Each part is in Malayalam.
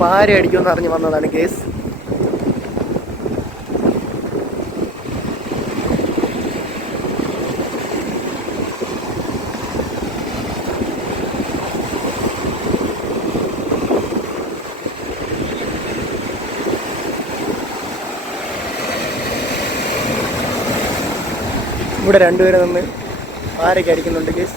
പാര അടിക്കുമെന്ന് അറിഞ്ഞു വന്നതാണ് കേസ് ഇവിടെ രണ്ടുപേരെ നിന്ന് പാരയ്ക്ക് അടിക്കുന്നുണ്ട് കേസ്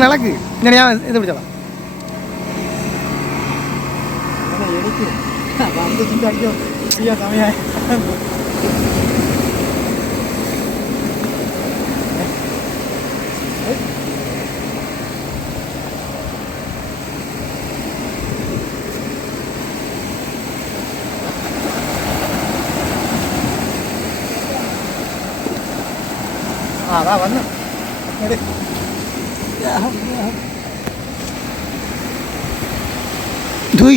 നിങ്ങൾ ഇളക്ക് ഇങ്ങനെ ഞാൻ ഇത് പിടിച്ചോളാം ആ അതാ വന്നു എടി. দুই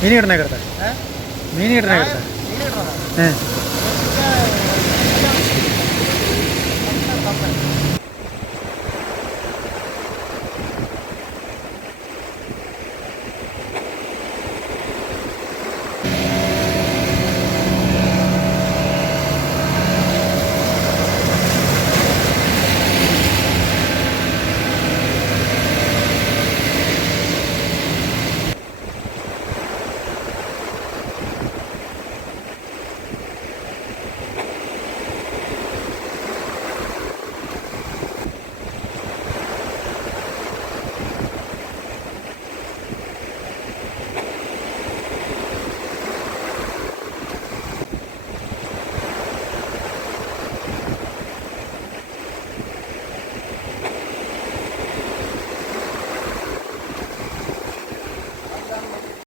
മീൻ കിട്ടണേ കിടത്താ മീൻ കിട്ടണേ കിടത്താ ഏ.